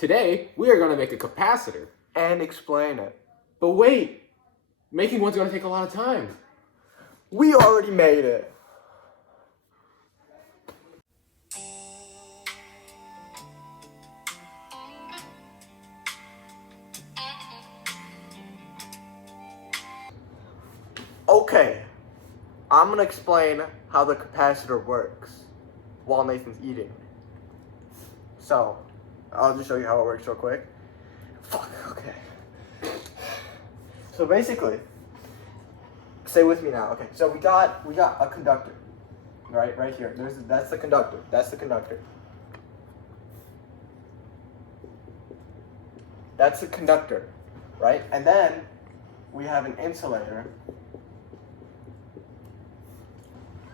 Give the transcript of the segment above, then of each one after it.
Today, we are going to make a capacitor. And explain it. But wait, making one's going to take a lot of time. We already made it. Okay, I'm gonna explain how the capacitor works while Nathan's eating. So, I'll just show you how it works real quick. Fuck, okay. So basically, stay with me now. Okay, so we got a conductor, right here. That's the conductor. That's the conductor. That's the conductor, right? And then we have an insulator.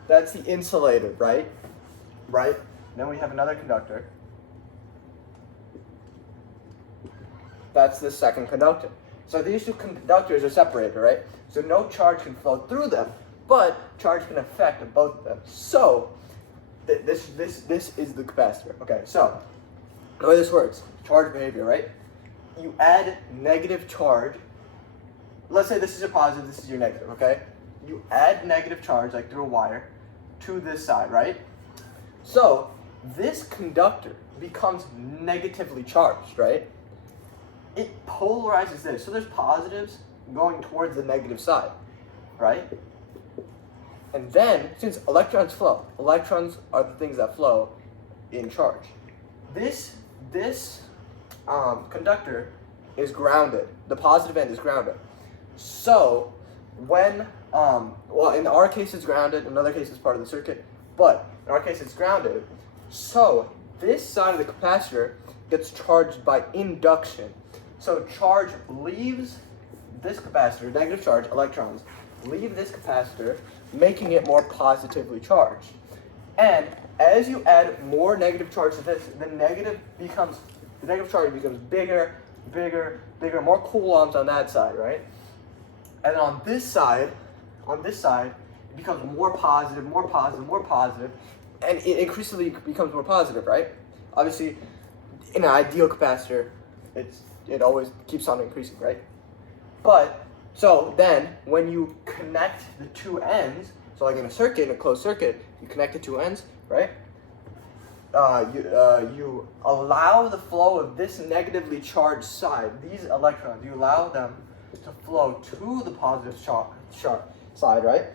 That's the insulator, right? Right? Then we have another conductor. That's the second conductor. So these two conductors are separated, right? So no charge can flow through them, but charge can affect both of them. So this is the capacitor. Okay, so the way this works, charge behavior, right? You add negative charge. Let's say this is your positive, this is your negative, okay? You add negative charge, like through a wire, to this side, right? So this conductor becomes negatively charged, right? It polarizes this. So there's positives going towards the negative side, right? And then, since electrons flow, electrons are the things that flow in charge. This conductor is grounded. The positive end is grounded. So when, well, in our case it's grounded, in other cases it's part of the circuit, but in our case it's grounded. So this side of the capacitor gets charged by induction. So charge leaves this capacitor, negative charge, electrons, leave this capacitor, making it more positively charged. And as you add more negative charge to this, the negative charge becomes bigger, more coulombs on that side, right? And on this side, it becomes more positive, and it increasingly becomes more positive, right? Obviously, in an ideal capacitor, it always keeps on increasing, right? But, so then, when you connect the two ends, so like in a circuit, in a closed circuit, you connect the two ends, right? You allow the flow of this negatively charged side, these electrons, you allow them to flow to the positive side, right?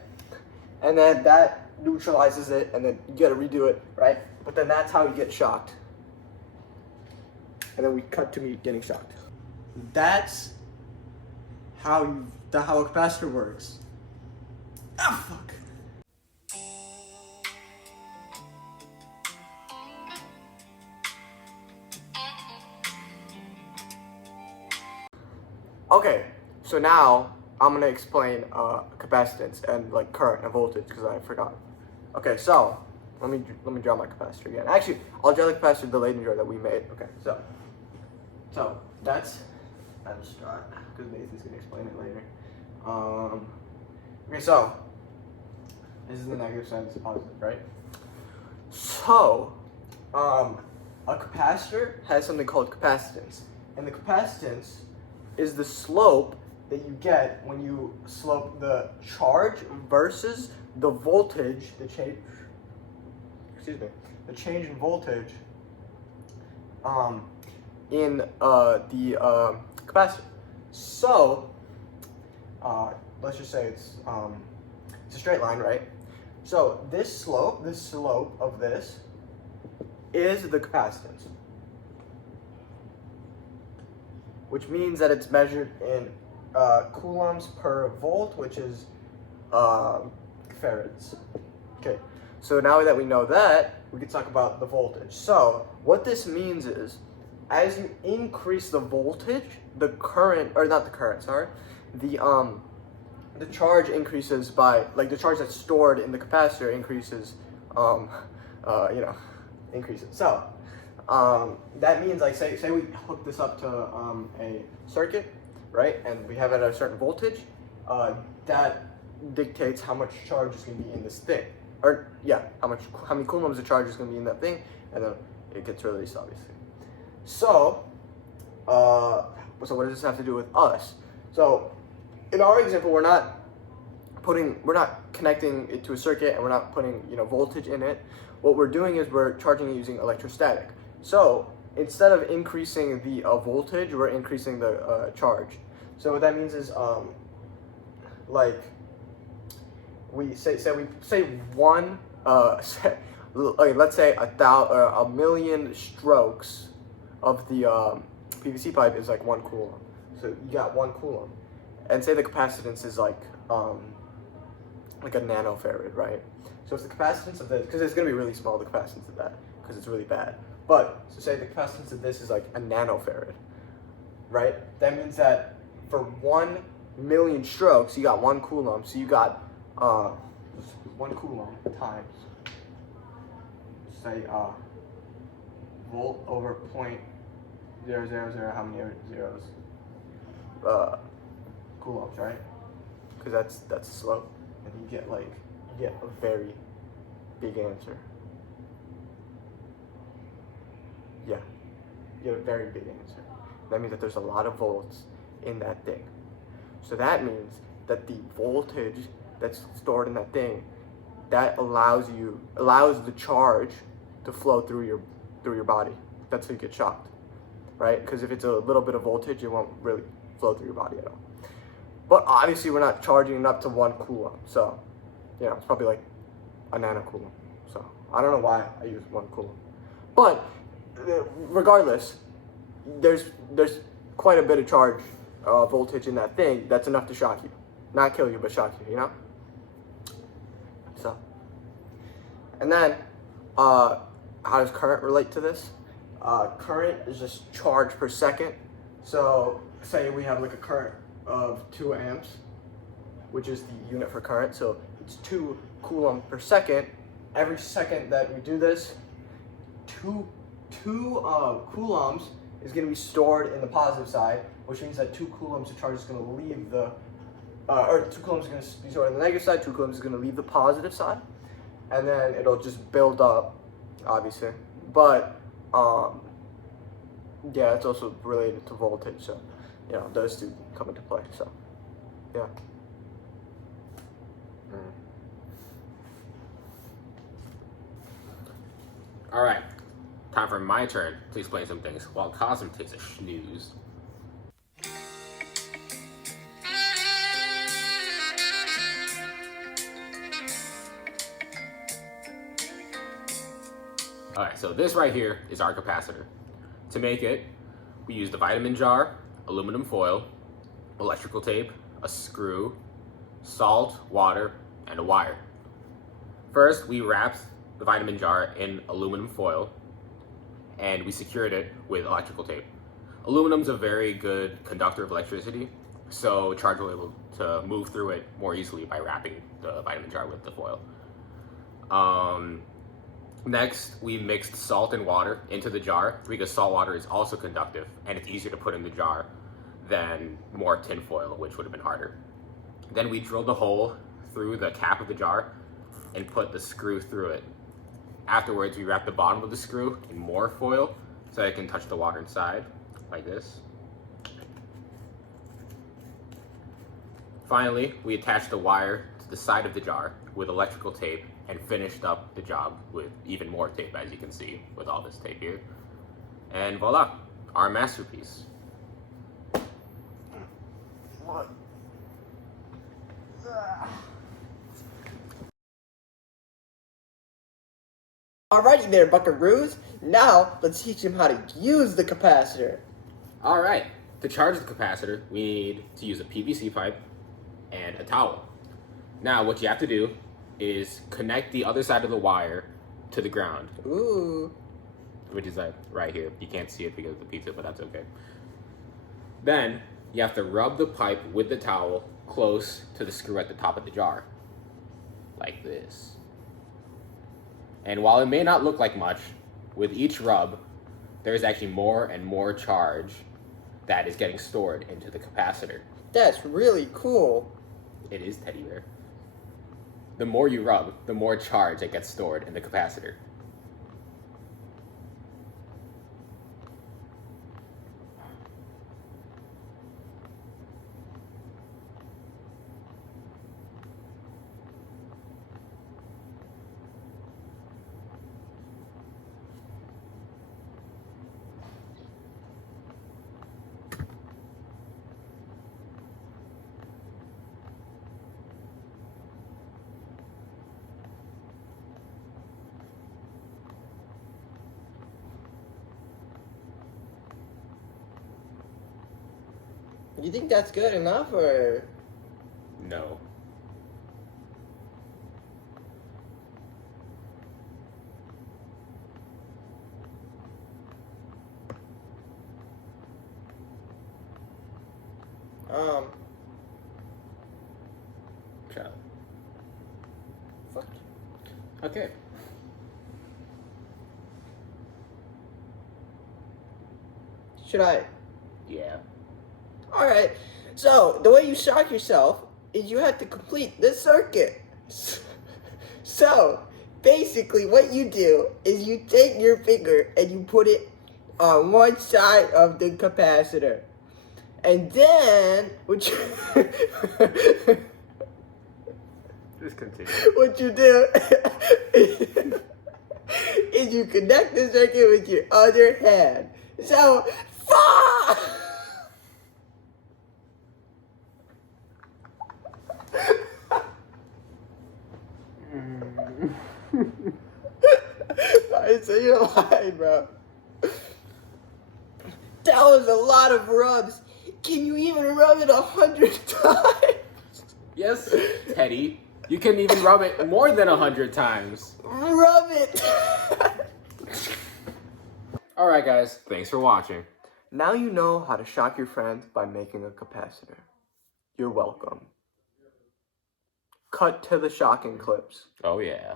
And then that neutralizes it, and then you gotta redo it, right? But then that's how you get shocked. And then we cut to me getting shocked. That's how a capacitor works. Ah, fuck. Okay, so now I'm gonna explain capacitance and like current and voltage because I forgot. Okay, so let me draw my capacitor again. Actually, I'll draw the capacitor the Leyden that we made. Okay, so that's I'll just draw it because Nathan's gonna explain it later. Okay, so this is the negative side, this is positive, right? So a capacitor has something called capacitance, and the capacitance is the slope that you get when you slope the charge versus the voltage, the change in voltage in the capacitor. So let's just say it's a straight line, right? So this slope of this is the capacitance, which means that it's measured in coulombs per volt, which is farads. Okay, so now that we know that, we can talk about the voltage. So what this means is, as you increase the voltage, the current, or not the current, sorry, the charge increases by, like the charge that's stored in the capacitor increases, increases. So that means, like, say we hook this up to a circuit, right? And we have it at a certain voltage. That dictates how much charge is going to be in this thing, or yeah, how many coulombs of charge is going to be in that thing, and then it gets released, obviously. So so what does this have to do with us? So in our example, we're not connecting it to a circuit, and we're not putting voltage in it. What we're doing is we're charging it using electrostatic. So instead of increasing the voltage, we're increasing the charge. So what that means is like we say one let's say a million strokes of the PVC pipe is like 1 coulomb. So you got 1 coulomb, and say the capacitance is like a nanofarad, right? So if the capacitance of this, because it's going to be really small, the capacitance of that, because it's really bad. But so say the capacitance of this is like a nanofarad, right? That means that for 1 million strokes, you got 1 coulomb. So you got 1 coulomb times, say volt over 0.000, how many zeros? Coulombs, right? Because that's a slope, and you get a very big answer. Yeah, you get a very big answer. That means that there's a lot of volts in that thing. So that means that the voltage that's stored in that thing, that allows the charge to flow through your body. That's how you get shocked, right? Because if it's a little bit of voltage, it won't really flow through your body at all. But obviously, we're not charging it up to 1 coulomb, so it's probably like a nanocoulomb. So I don't know why I use 1 coulomb, but regardless, there's quite a bit of charge voltage in that thing that's enough to shock you, not kill you, but shock you. So, and then how does current relate to this? Current is just charge per second. So say we have like a current of 2 amps, which is the unit for current. So it's 2 coulomb per second. Every second that we do this, two coulombs is going to be stored in the positive side, which means that 2 coulombs of charge is going to leave the, or 2 coulombs is going to be stored on the negative side, 2 coulombs is going to leave the positive side, and then it'll just build up, obviously. But yeah, it's also related to voltage, so those two come into play. So yeah. All right, time for my turn to explain some things while Qasim takes a snooze. All right, so this right here is our capacitor. To make it, we use the vitamin jar, aluminum foil, electrical tape, a screw, salt, water, and a wire. First, we wrapped the vitamin jar in aluminum foil, and we secured it with electrical tape. Aluminum's a very good conductor of electricity, so charge will be able to move through it more easily by wrapping the vitamin jar with the foil. Next, we mixed salt and water into the jar because salt water is also conductive, and it's easier to put in the jar than more tin foil, which would have been harder. Then we drilled a hole through the cap of the jar and put the screw through it. Afterwards, we wrapped the bottom of the screw in more foil so it can touch the water inside, like this. Finally, we attached the wire to the side of the jar with electrical tape and finished up the job with even more tape, as you can see, with all this tape here. And voila, our masterpiece. What? Alrighty there, buckaroos. Now, let's teach him how to use the capacitor. All right, to charge the capacitor, we need to use a PVC pipe and a towel. Now, what you have to do is connect the other side of the wire to the ground. Ooh. Which is like right here. You can't see it because of the pizza, but that's okay. Then, you have to rub the pipe with the towel close to the screw at the top of the jar. Like this. And while it may not look like much, with each rub, there's actually more and more charge that is getting stored into the capacitor. That's really cool. It is, teddy bear. The more you rub, the more charge that gets stored in the capacitor. You think that's good enough, or? No. Shut up. Fuck. Okay. Should I? Yeah. Alright, so the way you shock yourself is you have to complete this circuit. So, basically what you do is you take your finger and you put it on one side of the capacitor. And then, Just continue. what you do is you connect the circuit with your other hand. So, fuck! Alright, so you're lying, bro. That was a lot of rubs. Can you even rub it 100 times? Yes, Teddy. You can even rub it more than 100 times. Rub it. Alright, guys. Thanks for watching. Now you know how to shock your friends by making a capacitor. You're welcome. Cut to the shocking clips. Oh, yeah.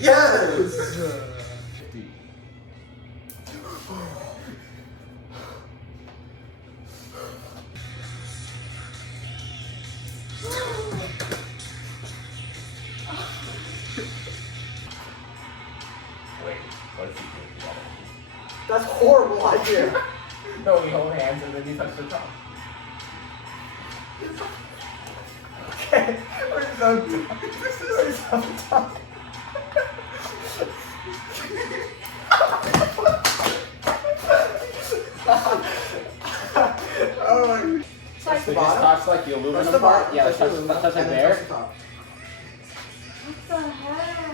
Yes! Wait, let's see. That's horrible idea. No, we hold hands and then you touch the top. Okay, we're so dumb. We're so dumb. Oh my. So just touch like the aluminum part? Yeah, touch it there. What the heck?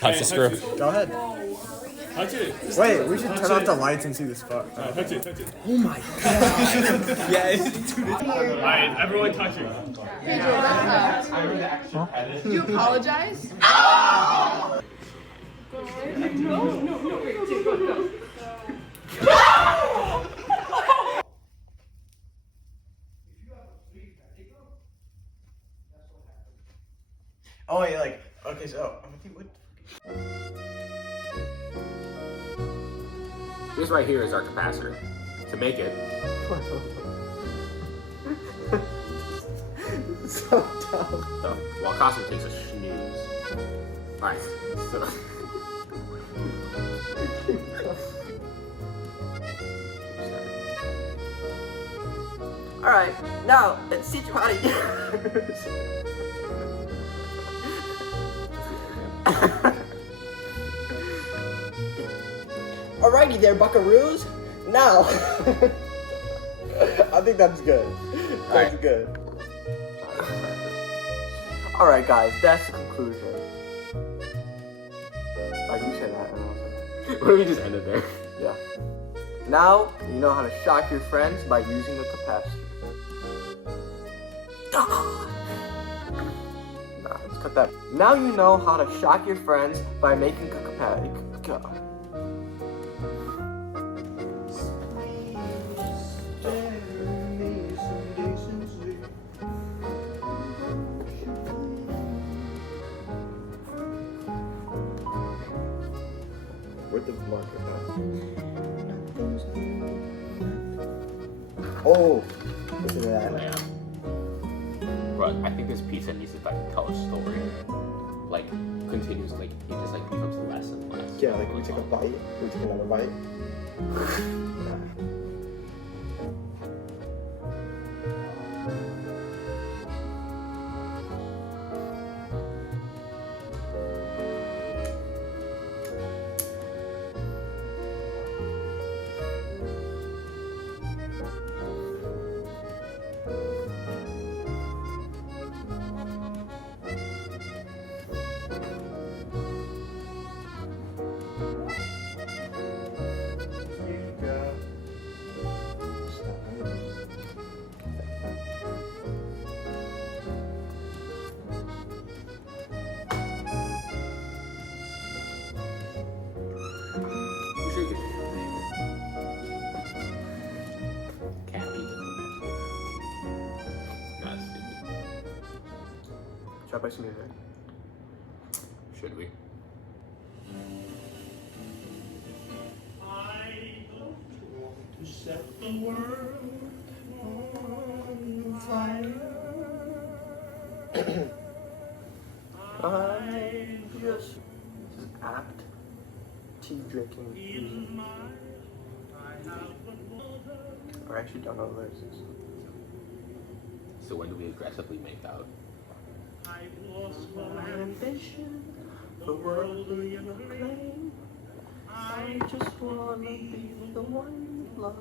Touch the screw. Go ahead. Touch it. Wait, we should turn off the lights and see the spark. Touch it, touch it. Oh my god. Alright, everyone touch it. Do you apologize? Oh, yeah, like, okay, so, I think what? This right here is our capacitor. To make it, So dumb. so, while Qasim takes a snooze. Alright, so. Alright, now, let's teach you how to use. Alrighty there, buckaroos. Now, I think that's good. That's Alright. good. Alright, guys, that's the conclusion. Oh, you said that, and I'll say that. What if we just ended there? Yeah. Now, you know how to shock your friends by using a capacitor. Nah, let's cut that. Now you know how to shock your friends by making a capacitor. Where'd the marker go? Oh, listen to that. Yeah. Bro, I think this pizza needs to like tell a story. Like, continues, like, it just like becomes less and less. Yeah, like we take a bite, we take another bite. Should I play some music? Should we? To set the world on fire. I just. This is apt tea drinking music. I actually don't know the lyrics. So when do we aggressively make out? My ambition, the worldly acclaim. I just wanna be the one you love.